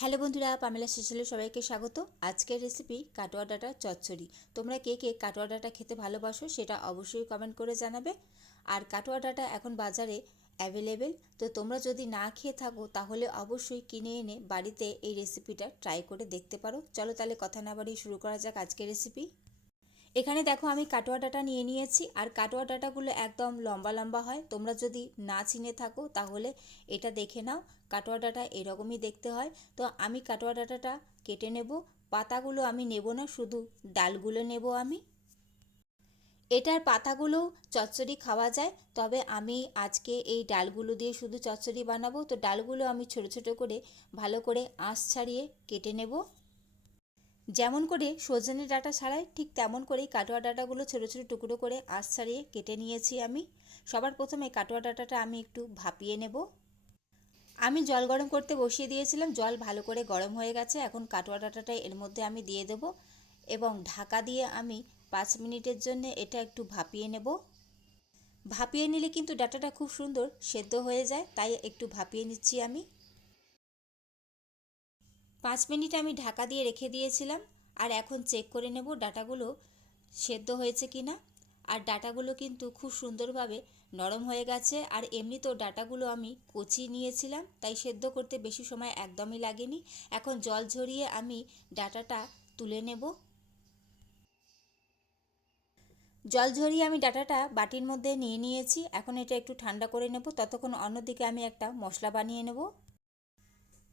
Hello বন্ধুরা, Pamela চ্যানেলে সবাইকে স্বাগত। আজকের রেসিপি কাটোয়া ডাঁটা চচ্চড়ি। তোমরা কে কে কাটোয়া ডাঁটা খেতে ভালোবাসো সেটা অবশ্যই কমেন্ট করে জানাবে। আর কাটোয়া ডাঁটা এখন বাজারে অ্যাভেলেবেল, তো তোমরা যদি না খেয়ে থাকো তাহলে অবশ্যই কিনে এনে বাড়িতে এই রেসিপিটা ট্রাই করে দেখতে পারো। চলো তাহলে কথা না বাড়িয়ে শুরু করা যাক আজকের রেসিপি। এখানে দেখো আমি কাটোয়া ডাঁটা নিয়ে নিয়েছি, আর কাটোয়া ডাঁটাগুলো একদম লম্বা লম্বা হয়। তোমরা যদি না চিনে থাকো তাহলে এটা দেখে নাও, কাটোয়া ডাঁটা এরকমই দেখতে হয়। তো আমি কাটোয়া ডাঁটাটা কেটে নেব। পাতাগুলো আমি নেব না, শুধু ডালগুলো নেব আমি। এটার পাতাগুলোও চচ্চড়ি খাওয়া যায়, তবে আমি আজকে এই ডালগুলো দিয়ে শুধু চচ্চড়ি বানাবো। তো ডালগুলো আমি ছোট ছোট করে ভালো করে আঁশ ছাড়িয়ে কেটে নেব। যেমন করে সজনে ডাঁটা ছাড়াই ঠিক তেমন করেই কাটোয়া ডাঁটাগুলো ছোটো ছোটো টুকরো করে আঁশ ছাড়িয়ে কেটে নিয়েছি আমি। সবার প্রথমে কাটোয়া ডাঁটাটা আমি একটু ভাপিয়ে নেব। আমি জল গরম করতে বসিয়ে দিয়েছিলাম, জল ভালো করে গরম হয়ে গেছে। এখন কাটোয়া ডাঁটাটা এর মধ্যে আমি দিয়ে দেব এবং ঢাকা দিয়ে আমি 5 মিনিটের জন্য এটা একটু ভাপিয়ে নেব। ভাপিয়ে নিলে কিন্তু ডাঁটাটা খুব সুন্দর সেদ্ধ হয়ে যায়, তাই একটু ভাপিয়ে নিচ্ছি আমি। 5 মিনিট আমি ঢাকা দিয়ে রেখে দিয়েছিলাম, আর এখন চেক করে নেব ডাঁটাগুলো সেদ্ধ হয়েছে কিনা। আর ডাঁটাগুলো কিন্তু খুব সুন্দরভাবে নরম হয়ে গেছে। আর এমনিতেও ডাঁটাগুলো আমি কচি নিয়েছিলাম, তাই সেদ্ধ করতে বেশি সময় একদমই লাগেনি। এখন জল ঝরিয়ে আমি ডাঁটাটা তুলে নেব। জল ঝরিয়ে আমি ডাঁটাটা বাটির মধ্যে নিয়ে নিয়েছি। এখন এটা একটু ঠান্ডা করে নেব। ততক্ষণ অন্যদিকে আমি একটা মশলা বানিয়ে নেব।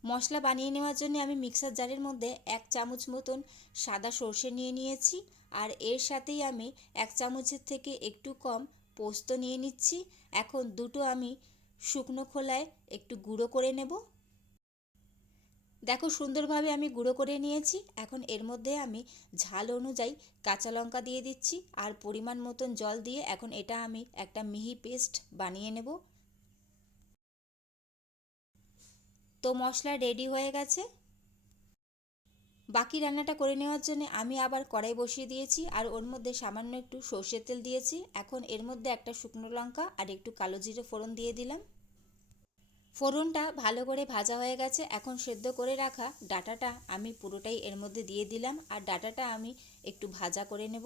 মশলা বানিয়ে নেওয়ার জন্য আমি মিক্সার জারের মধ্যে 1 চামচ মতন সাদা সর্ষে নিয়ে নিয়েছি, আর এর সাথেই আমি 1 চামচের থেকে একটু কম পোস্ত নিয়ে নিচ্ছি। এখন দুটো আমি শুকনো খোলায় একটু গুঁড়ো করে নেব। দেখো সুন্দরভাবে আমি গুঁড়ো করে নিয়েছি। এখন এর মধ্যে আমি ঝাল অনুযায়ী কাঁচা লঙ্কা দিয়ে দিচ্ছি, আর পরিমাণ মতন জল দিয়ে এখন এটা আমি একটা মিহি পেস্ট বানিয়ে নেব। তো মশলা রেডি হয়ে গেছে। বাকি রান্নাটা করে নেওয়ার জন্য আমি আবার কড়াই বসিয়ে দিয়েছি, আর ওর মধ্যে সামান্য একটু সর্ষের তেল দিয়েছি। এখন এর মধ্যে একটা শুকনো লঙ্কা আর একটু কালো জিরে ফোড়ন দিয়ে দিলাম। ফোড়নটা ভালো করে ভাজা হয়ে গেছে। এখন সেদ্ধ করে রাখা ডাঁটাটা আমি পুরোটাই এর মধ্যে দিয়ে দিলাম, আর ডাঁটাটা আমি একটু ভাজা করে নেব।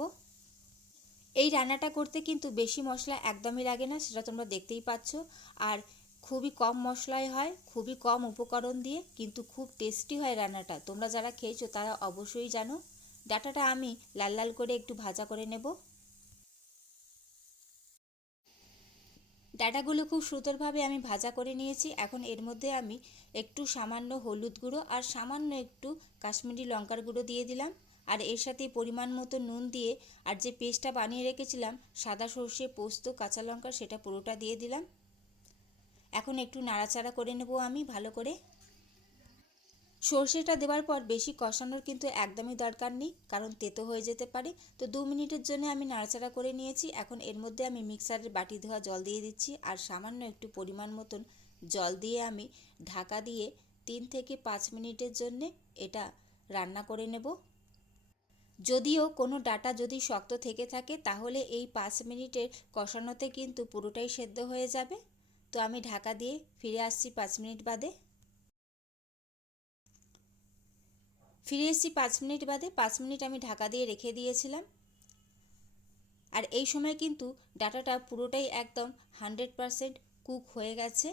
এই রান্নাটা করতে কিন্তু বেশি মশলা একদমই লাগে না, সেটা তোমরা দেখতেই পাচ্ছ। আর খুবই কম মশলায় হয়, খুবই কম উপকরণ দিয়ে কিন্তু খুব টেস্টি হয় রান্নাটা। তোমরা যারা খেয়েছো তারা অবশ্যই জানো। ডাঁটাটা আমি লাল লাল করে একটু ভাজা করে নেব। ডাঁটাগুলো খুব সুন্দরভাবে আমি ভাজা করে নিয়েছি। এখন এর মধ্যে আমি একটু সামান্য হলুদ গুঁড়ো আর সামান্য একটু কাশ্মীরি লঙ্কার গুঁড়ো দিয়ে দিলাম, আর এর সাথে পরিমাণ মতো নুন দিয়ে আর যে পেস্টটা বানিয়ে রেখেছিলাম সাদা সর্ষে পোস্ত কাঁচা লঙ্কা, সেটা পুরোটা দিয়ে দিলাম। এখন একটু নাড়াচাড়া করে নেব আমি ভালো করে। সর্ষেটা দেওয়ার পর বেশি কষানোর কিন্তু একদমই দরকার নেই, কারণ তেতো হয়ে যেতে পারে। তো 2 মিনিটের জন্য আমি নাড়াচাড়া করে নিয়েছি। এখন এর মধ্যে আমি মিক্সারের বাটি ধোয়া জল দিয়ে দিচ্ছি, আর সামান্য একটু পরিমাণ মতন জল দিয়ে আমি ঢাকা দিয়ে 3 থেকে 5 মিনিটের জন্যে এটা রান্না করে নেব। যদিও কোনো ডাঁটা যদি শক্ত থেকে থাকে তাহলে এই 5 মিনিটের কষানোতে কিন্তু পুরোটাই সেদ্ধ হয়ে যাবে। তো আমি ঢাকা দিয়ে ফিরে আসছি 5 মিনিট বাদে। ফিরে এসেছি 5 মিনিট বাদে। 5 মিনিট আমি ঢাকা দিয়ে রেখে দিয়েছিলাম, আর এই সময় কিন্তু ডাটাটা পুরোটাই একদম 100% কুক হয়ে গেছে।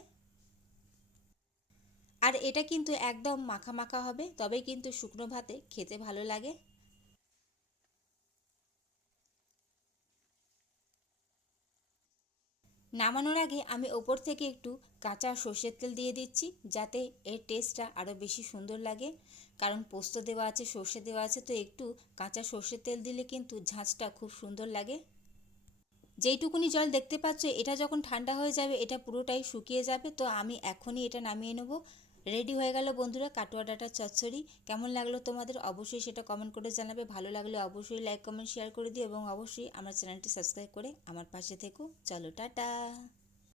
আর এটা কিন্তু একদম মাখা মাখা হবে, তবেই কিন্তু শুকনো ভাতে খেতে ভালো লাগে। নামানোর আগে আমি ওপর থেকে একটু কাঁচা সর্ষের তেল দিয়ে দিচ্ছি, যাতে এর টেস্টটা আরও বেশি সুন্দর লাগে। কারণ পোস্ত দেওয়া আছে, সর্ষে দেওয়া আছে, তো একটু কাঁচা সর্ষের তেল দিলে কিন্তু ঝাঁঝটা খুব সুন্দর লাগে। যেইটুকুনি জল দেখতে পাচ্ছ এটা যখন ঠান্ডা হয়ে যাবে এটা পুরোটাই শুকিয়ে যাবে। তো আমি এখনই এটা নামিয়ে নেব। রেডি হয়ে গেল বন্ধুরা কাটোয়া ডাঁটার চচ্চড়ি। কেমন লাগলো তোমাদের অবশ্যই সেটা কমেন্ট করে জানাবে। ভালো লাগলে অবশ্যই লাইক কমেন্ট শেয়ার করে দিও, এবং অবশ্যই আমার চ্যানেলটি সাবস্ক্রাইব করে আমার পাশে থেকো। চলো টাটা।